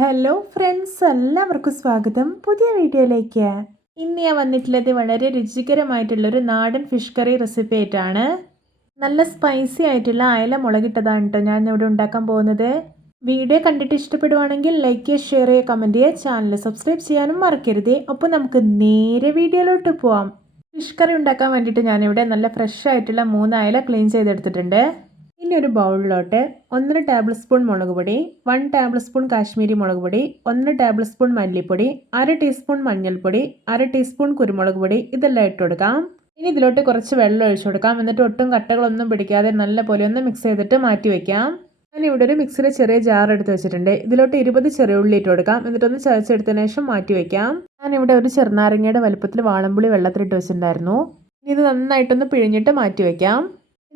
Hello friends എല്ലാവർക്കും സ്വാഗതം. പുതിയ വീഡിയോയിലേക്ക്. ഇന്ന് ഞാൻ വന്നിട്ടുള്ളത് വളരെ രുചികരമായിട്ടുള്ളൊരു നാടൻ ഫിഷ് കറി റെസിപ്പി ആയിട്ടാണ്. നല്ല സ്പൈസി ആയിട്ടുള്ള അയല മുളകിട്ടതാണ് കേട്ടോ ഞാൻ ഇവിടെ ഉണ്ടാക്കാൻ പോകുന്നത്. വീഡിയോ കണ്ടിട്ട് ഇഷ്ടപ്പെടുവാണെങ്കിൽ ലൈക്ക് ചെയ്യുക ഷെയർ ചെയ്യുക കമന്റ് ചെയ്യുക. ചാനൽ സബ്സ്ക്രൈബ് ചെയ്യാനും മറക്കരുത്. അപ്പോൾ നമുക്ക് നേരെ വീഡിയോയിലോട്ട് പോവാം. ഫിഷ് കറി ഉണ്ടാക്കാൻ വേണ്ടിയിട്ട് ഞാനിവിടെ നല്ല ഫ്രഷ് ആയിട്ടുള്ള മൂന്ന് അയല ക്ലീൻ ചെയ്തെടുത്തിട്ടുണ്ട്. ഇനി ഒരു ബൗളിലോട്ട് ഒന്നര ടേബിൾ സ്പൂൺ മുളക് പൊടി വൺ ടേബിൾ സ്പൂൺ കാശ്മീരി മുളക് പൊടി ഒന്നര ടേബിൾ സ്പൂൺ മല്ലിപ്പൊടി അര ടീസ്പൂൺ മഞ്ഞൾപ്പൊടി അര ടീസ്പൂൺ കുരുമുളക് പൊടി ഇതെല്ലാം ഇട്ട് കൊടുക്കാം. ഇനി ഇതിലോട്ട് കുറച്ച് വെള്ളം ഒഴിച്ചു കൊടുക്കാം. എന്നിട്ട് ഒട്ടും കട്ടകളൊന്നും പിടിക്കാതെ നല്ലപോലെ ഒന്ന് മിക്സ് ചെയ്തിട്ട് മാറ്റി വെക്കാം. ഞാൻ ഇവിടെ ഒരു മിക്സിയുടെ ചെറിയ ജാർ എടുത്ത് വെച്ചിട്ടുണ്ട്. ഇതിലോട്ട് ഇരുപത് ചെറിയ ഉള്ളി ഇട്ട് കൊടുക്കാം. എന്നിട്ടൊന്ന് ചതച്ചെടുത്തതിന് ശേഷം മാറ്റി വെക്കാം. ഞാൻ ഇവിടെ ഒരു ചെറുനാരങ്ങയുടെ വലുപ്പത്തിൽ വാളമ്പുളി വെള്ളത്തിലിട്ട് വെച്ചിട്ടുണ്ടായിരുന്നു. ഇനി ഇത് നന്നായിട്ടൊന്ന് പിഴിഞ്ഞിട്ട് മാറ്റി ഇനി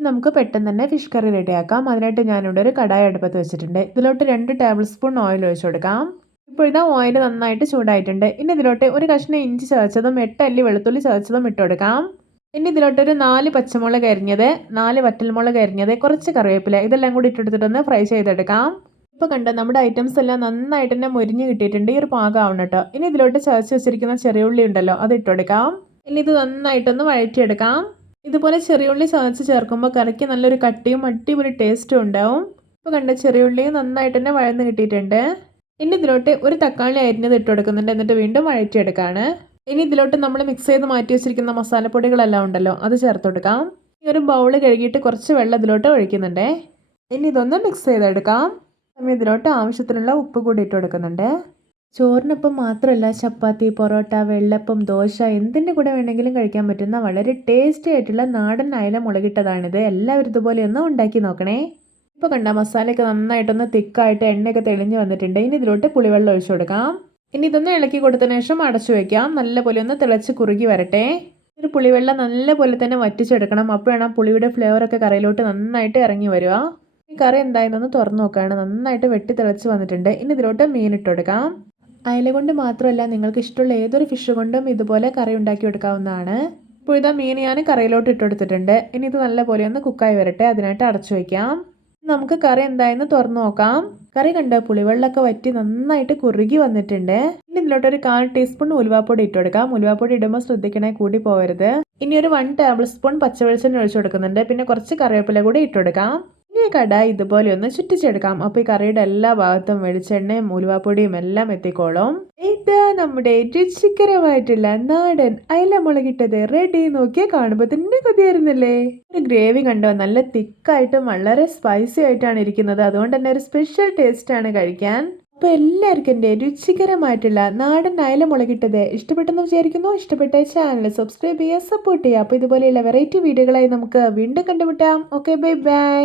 നമുക്ക് പെട്ടെന്ന് തന്നെ ഫിഷ് കറി റെഡിയാക്കാം അതിനായിട്ട് ഞാനിവിടെ ഒരു കടായി അടുപ്പത്ത് വെച്ചിട്ടുണ്ട്. ഇതിലോട്ട് രണ്ട് ടേബിൾ സ്പൂൺ ഓയിൽ ഒഴിച്ചു കൊടുക്കാം. ഇപ്പോൾ ഇതാ ഓയിൽ നന്നായിട്ട് ചൂടായിട്ടുണ്ട്. ഇനി ഇതിലോട്ട് ഒരു കഷ്ണം ഇഞ്ചി ചതച്ചതും എട്ട് അല്ലി വെളുത്തുള്ളി ഇട്ട് കൊടുക്കാം. ഇനി ഇതിലോട്ട് ഒരു നാല് പച്ചമുളക് അരിഞ്ഞത് നാല് വറ്റൽമുളക് അരിഞ്ഞത് കുറച്ച് കറിവേപ്പില ഇതെല്ലാം കൂടി ഇട്ടെടുത്തിട്ടൊന്ന് ഫ്രൈ ചെയ്തെടുക്കാം. ഇപ്പോൾ കണ്ട നമ്മുടെ ഐറ്റംസ് എല്ലാം നന്നായിട്ട് തന്നെ മുരിഞ്ഞ് കിട്ടിയിട്ടുണ്ട്. ഈ ഒരു പാകമാവണം കേട്ടോ. ഇനി ഇതിലോട്ട് ചതച്ച് വെച്ചിരിക്കുന്ന ചെറിയ ഉള്ളി ഉണ്ടല്ലോ അത് ഇട്ടെടുക്കാം ഇനി ഇത് നന്നായിട്ടൊന്ന് വഴറ്റിയെടുക്കാം. ഇതുപോലെ ചെറിയുള്ളി ചതച്ച് ചേർക്കുമ്പോൾ കറിക്ക് നല്ലൊരു കട്ടിയും അടിപൊളി ടേസ്റ്റും ഉണ്ടാവും. ഇപ്പോൾ കണ്ട ചെറിയുള്ളി നന്നായിട്ട് തന്നെ വഴന്ന് കിട്ടിയിട്ടുണ്ട്. ഇനി ഇതിലോട്ട് ഒരു തക്കാളി അരിഞ്ഞത് ഇട്ട് കൊടുക്കുന്നുണ്ട്. എന്നിട്ട് വീണ്ടും വഴറ്റിയെടുക്കുകയാണ് ഇനി ഇതിലോട്ട് നമ്മൾ മിക്സ് ചെയ്ത് മാറ്റി വെച്ചിരിക്കുന്ന മസാലപ്പൊടികളെല്ലാം ഉണ്ടല്ലോ അത് ചേർത്ത് കൊടുക്കാം. ഈ ഒരു ബൗൾ കഴുകിയിട്ട് കുറച്ച് വെള്ളം ഇതിലോട്ട് ഒഴിക്കുന്നുണ്ട്. ഇനി ഇതൊന്ന് മിക്സ് ചെയ്തെടുക്കാം. ഇതിലോട്ട് ആവശ്യത്തിനുള്ള ഉപ്പ് കൂടി ഇട്ട് കൊടുക്കുന്നുണ്ട്. ചോറിനൊപ്പം മാത്രമല്ല ചപ്പാത്തി പൊറോട്ട വെള്ളപ്പം ദോശ എന്തിന്റെ കൂടെ വേണമെങ്കിലും കഴിക്കാൻ പറ്റുന്ന വളരെ ടേസ്റ്റി ആയിട്ടുള്ള നാടൻ അയല മുളകിട്ടതാണിത്. എല്ലാവരും ഇതുപോലെ ഒന്ന് ഉണ്ടാക്കി നോക്കണേ. ഇപ്പോൾ കണ്ട മസാലയൊക്കെ നന്നായിട്ടൊന്ന് തിക്കായിട്ട് എണ്ണയൊക്കെ തെളിഞ്ഞ് വന്നിട്ടുണ്ട്. ഇനി ഇതിലോട്ട് പുളിവെള്ളം ഒഴിച്ചു കൊടുക്കാം. ഇനി ഇതൊന്ന് ഇളക്കി കൊടുത്തതിന് ശേഷം അടച്ചു വയ്ക്കാം നല്ലപോലെ ഒന്ന് തിളച്ച് കുറുകി വരട്ടെ. ഒരു പുളിവെള്ളം നല്ലപോലെ തന്നെ വറ്റിച്ചെടുക്കണം. അപ്പോഴാണ് ആ പുളിയുടെ ഫ്ലേവറൊക്കെ കറിയിലോട്ട് നന്നായിട്ട് ഇറങ്ങി വരിക. ഈ കറി എന്തായെന്നൊന്ന് തുറന്നു നോക്കുകയാണ് നന്നായിട്ട് വെട്ടി തിളച്ച് വന്നിട്ടുണ്ട്. ഇനി ഇതിലോട്ട് മീൻ കൊടുക്കാം. അയല കൊണ്ട് മാത്രമല്ല നിങ്ങൾക്ക് ഇഷ്ടമുള്ള ഏതൊരു ഫിഷ് കൊണ്ടും ഇതുപോലെ കറി ഉണ്ടാക്കി എടുക്കാവുന്നതാണ്. ഇപ്പോൾ ഇതാ മീൻ ഞാൻ കറിയിലോട്ട് ഇട്ടെടുത്തിട്ടുണ്ട് ഇനി ഇത് നല്ലപോലെ ഒന്ന് കുക്കായി വരട്ടെ. അതിനായിട്ട് അടച്ചു വയ്ക്കാം. നമുക്ക് കറി എന്തായെന്ന് തുറന്നു നോക്കാം. കറി കണ്ട? പുളിവെള്ളമൊക്കെ വറ്റി നന്നായിട്ട് കുറുകി വന്നിട്ടുണ്ട്. ഇനി ഇതിലോട്ട് ഒരു കാൽ ടീസ്പൂൺ ഉലുവാപ്പൊടി ഇട്ട് കൊടുക്കാം. ഉലുവാപ്പൊടി ഇടുമ്പോൾ ശ്രദ്ധിക്കണേ കൂടി പോകരുത് ഇനി ഒരു വൺ ടേബിൾ സ്പൂൺ പച്ചവെളിച്ചെണ്ണ ഒഴിച്ചു കൊടുക്കുന്നുണ്ട്. പിന്നെ കുറച്ച് കറിവേപ്പില കൂടി ഇട്ട് കൊടുക്കാം. ഇനി കടായി ഇതുപോലെ ഒന്ന് ചുറ്റിച്ചെടുക്കാം. അപ്പോൾ ഈ കറിയുടെ എല്ലാ ഭാഗത്തും വെളിച്ചെണ്ണയും ഉലുവാപ്പൊടിയും എല്ലാം എത്തിക്കോളും. ഇതാ നമ്മുടെ രുചികരമായിട്ടുള്ള നാടൻ അയല മുളകിട്ടത് റെഡി നോക്കിയാൽ കാണുമ്പോൾ തന്നെ കൊതിയായിരുന്നല്ലേ? ഒരു ഗ്രേവി കണ്ടോ? നല്ല തിക്കായിട്ടും വളരെ സ്പൈസി ആയിട്ടാണ് ഇരിക്കുന്നത്. അതുകൊണ്ട് തന്നെ ഒരു സ്പെഷ്യൽ ടേസ്റ്റ് ആണ് കഴിക്കാൻ. അപ്പോൾ എല്ലാവർക്കും എന്റെ രുചികരമായിട്ടുള്ള നാടൻ അയല മുളകിട്ടത് ഇഷ്ടപ്പെട്ടെന്ന് വിചാരിക്കുന്നു. ഇഷ്ടപ്പെട്ട ചാനൽ സബ്സ്ക്രൈബ് ചെയ്യുക സപ്പോർട്ട് ചെയ്യുക. അപ്പോൾ ഇതുപോലെയുള്ള വെറൈറ്റി വീഡിയോകളായി നമുക്ക് വീണ്ടും കണ്ടുമുട്ടാം. Okay bye bye